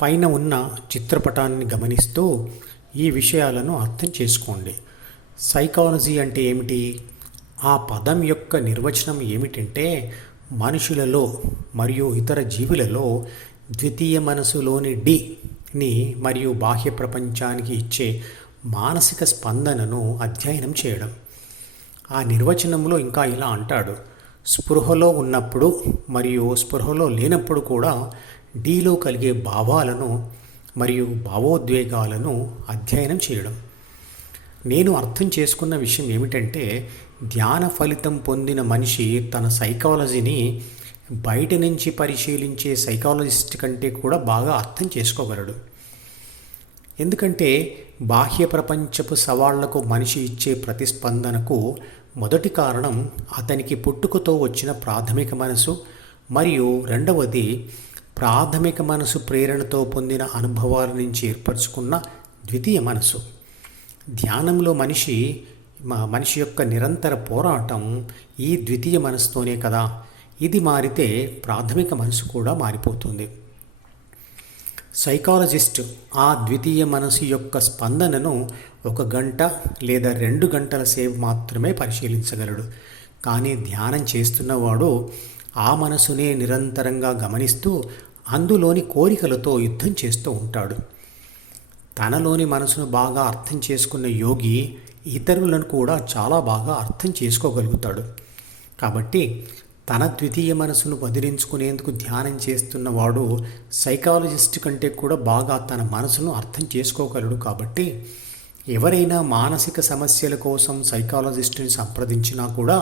పైన ఉన్న చిత్రపటాన్ని గమనిస్తూ ఈ విషయాలను అర్థం చేసుకోండి. సైకాలజీ అంటే ఏమిటి? ఆ పదం యొక్క నిర్వచనం ఏమిటంటే మనుషులలో మరియు ఇతర జీవులలో ద్వితీయ మనసులోని డిని మరియు బాహ్య ప్రపంచానికి ఇచ్చే మానసిక స్పందనను అధ్యయనం చేయడం. ఆ నిర్వచనంలో ఇంకా ఇలా అంటాడు: స్పృహలో ఉన్నప్పుడు మరియు స్పృహలో లేనప్పుడు కూడా డీలో కలిగే భావాలను మరియు భావోద్వేగాలను అధ్యయనం చేయడం. నేను అర్థం చేసుకున్న విషయం ఏమిటంటే ధ్యాన ఫలితం పొందిన మనిషి తన సైకాలజీని బయట నుంచి పరిశీలించే సైకాలజిస్ట్ కంటే కూడా బాగా అర్థం చేసుకోగలడు. ఎందుకంటే బాహ్య ప్రపంచపు సవాళ్లకు మనిషి ఇచ్చే ప్రతిస్పందనకు మొదటి కారణం అతనికి పుట్టుకతో వచ్చిన ప్రాథమిక మనసు మరియు రెండవది ప్రాథమిక మనసు ప్రేరణతో పొందిన అనుభవాల నుంచి ఏర్పరచుకున్న ద్వితీయ మనసు. ధ్యానంలో మనిషి యొక్క నిరంతర పోరాటం ఈ ద్వితీయ మనసుతోనే కదా. ఇది మారితే ప్రాథమిక మనసు కూడా మారిపోతుంది. సైకాలజిస్ట్ ఆ ద్వితీయ మనసు యొక్క స్పందనను 1 గంట లేదా 2 గంటల సేపు మాత్రమే పరిశీలించగలడు. కానీ ధ్యానం చేస్తున్నవాడు ఆ మనసునే నిరంతరంగా గమనిస్తూ అందులోని కోరికలతో యుద్ధం చేస్తూ ఉంటాడు. తనలోని మనసును బాగా అర్థం చేసుకున్న యోగి ఇతరులను కూడా చాలా బాగా అర్థం చేసుకోగలుగుతాడు. కాబట్టి తన ద్వితీయ మనసును వదిలించుకునేందుకు ధ్యానం చేస్తున్నవాడు సైకాలజిస్ట్ కంటే కూడా బాగా తన మనసును అర్థం చేసుకోగలడు. కాబట్టి ఎవరైనా మానసిక సమస్యల కోసం సైకాలజిస్టుని సంప్రదించినా కూడా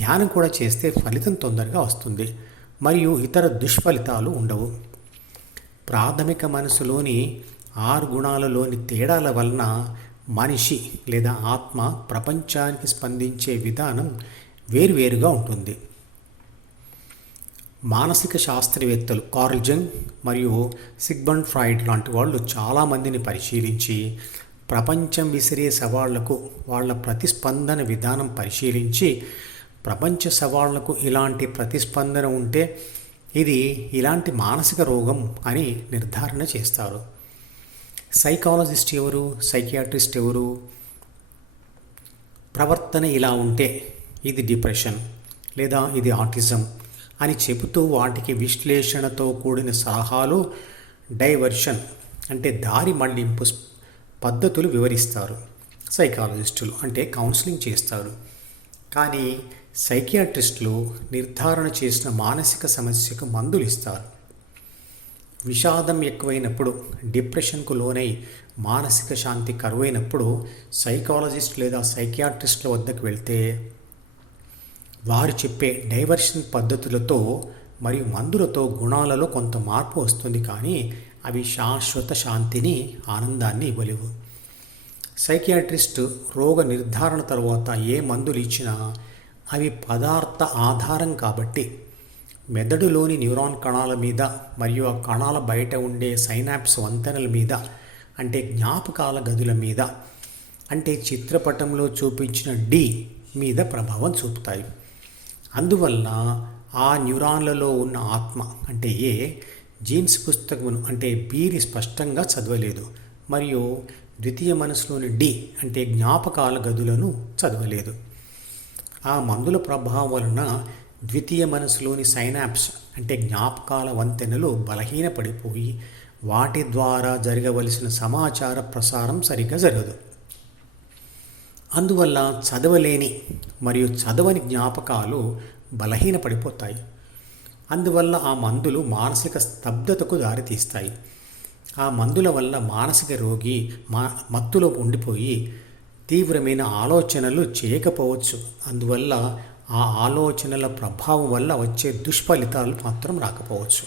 ధ్యానం కూడా చేస్తే ఫలితం తొందరగా వస్తుంది మరియు ఇతర దుష్ఫలితాలు ఉండవు. ప్రాథమిక మనసులోని 6 గుణాలలోని తేడాల వలన మనిషి లేదా ఆత్మ ప్రపంచానికి స్పందించే విధానం వేరువేరుగా ఉంటుంది. మానసిక శాస్త్రవేత్తలు కార్ల్ జంగ్ మరియు సిగ్మండ్ ఫ్రాయిడ్ లాంటి వాళ్ళు చాలామందిని పరిశీలించి ప్రపంచం విసిరే సవాళ్లకు వాళ్ళ ప్రతిస్పందన విధానం పరిశీలించి ప్రపంచ సవాళ్లకు ఇలాంటి ప్రతిస్పందన ఉంటే ఇది ఇలాంటి మానసిక రోగం అని నిర్ధారణ చేస్తారు. సైకాలజిస్ట్ ఎవరు? సైకియాట్రిస్ట్ ఎవరు? ప్రవర్తన ఇలా ఉంటే ఇది డిప్రెషన్ లేదా ఇది ఆటిజం అని చెబుతూ వాటికి విశ్లేషణతో కూడిన సలహాలు, డైవర్షన్ అంటే దారి మళ్లింపు పద్ధతులు వివరిస్తారు. సైకాలజిస్టులు అంటే కౌన్సిలింగ్ చేస్తారు. కానీ సైకియాట్రిస్టులు నిర్ధారణ చేసిన మానసిక సమస్యకు మందులు ఇస్తారు. విషాదం ఎక్కువైనప్పుడు, డిప్రెషన్కు లోనై మానసిక శాంతి కరువైనప్పుడు సైకాలజిస్ట్ లేదా సైకియాట్రిస్టుల వద్దకు వెళ్తే వారు చెప్పే డైవర్షన్ పద్ధతులతో మరియు మందులతో గుణాలలో కొంత మార్పు వస్తుంది. కానీ అవి శాశ్వత శాంతిని, ఆనందాన్ని ఇవ్వలేవు. సైకియాట్రిస్ట్ రోగ నిర్ధారణ తర్వాత ఏ మందులు ఇచ్చినా అవి పదార్థ ఆధారం కాబట్టి మెదడులోని న్యూరాన్ కణాల మీద మరియు ఆ కణాల బయట ఉండే సైనాప్స్ వంతెనల మీద అంటే జ్ఞాపకాల గదుల మీద అంటే చిత్రపటంలో చూపించిన డి మీద ప్రభావం చూపుతాయి. అందువల్ల ఆ న్యూరాన్లలో ఉన్న ఆత్మ అంటే ఏ జీన్స్ పుస్తకమును అంటే బిని స్పష్టంగా చదవలేదు మరియు ద్వితీయ మనసులోని డి అంటే జ్ఞాపకాల గదులను చదవలేదు. ఆ మందుల ప్రభావం వలన ద్వితీయ మనసులోని సైనాప్స్ అంటే జ్ఞాపకాల వంతెనలు బలహీనపడిపోయి వాటి ద్వారా జరగవలసిన సమాచార ప్రసారం సరిగ్గా జరగదు. అందువల్ల చదవలేని మరియు చదవని జ్ఞాపకాలు బలహీనపడిపోతాయి. అందువల్ల ఆ మందులు మానసిక స్తబ్దతకు దారితీస్తాయి. ఆ మందుల వల్ల మానసిక రోగి మత్తులో ఉండిపోయి తీవ్రమైన ఆలోచనలు చేయకపోవచ్చు. అందువల్ల ఆ ఆలోచనల ప్రభావం వల్ల వచ్చే దుష్ఫలితాలు మాత్రం రాకపోవచ్చు.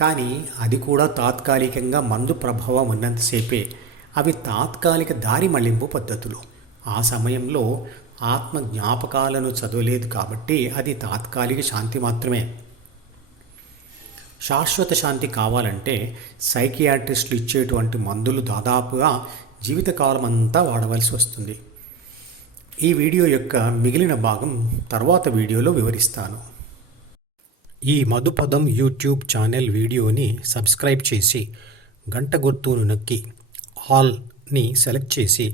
కానీ అది కూడా తాత్కాలికంగా మందు ప్రభావం ఉన్నంతసేపే. అవి తాత్కాలిక దారి మళ్లింపు పద్ధతులు. ఆ సమయంలో ఆత్మ జ్ఞాపకాలను చదవలేదు కాబట్టి అది తాత్కాలిక శాంతి మాత్రమే. శాశ్వత శాంతి కావాలంటే సైకియాట్రిస్టులు ఇచ్చేటువంటి మందులు దాదాపుగా జీవితకాలం అంతా వాడవలసి వస్తుంది. ఈ వీడియో యొక్క మిగిలిన భాగం తర్వాత వీడియోలో వివరిస్తాను. ఈ మధుపదం యూట్యూబ్ ఛానల్ వీడియోని సబ్స్క్రైబ్ చేసి గంట గుర్తును నొక్కి ఆల్ని సెలెక్ట్ చేసి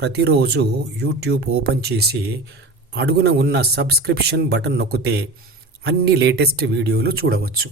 ప్రతిరోజు యూట్యూబ్ ఓపెన్ చేసి అడుగున ఉన్న సబ్స్క్రిప్షన్ బటన్ నొక్కితే అన్ని లేటెస్ట్ వీడియోలు చూడవచ్చు.